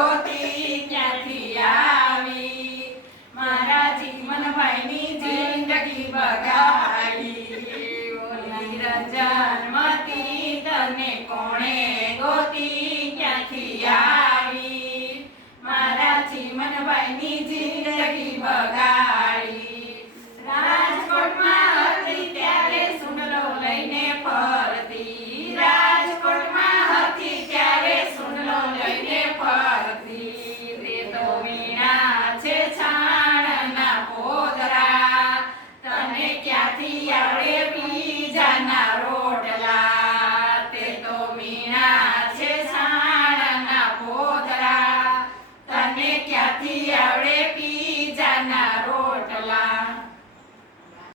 Boti.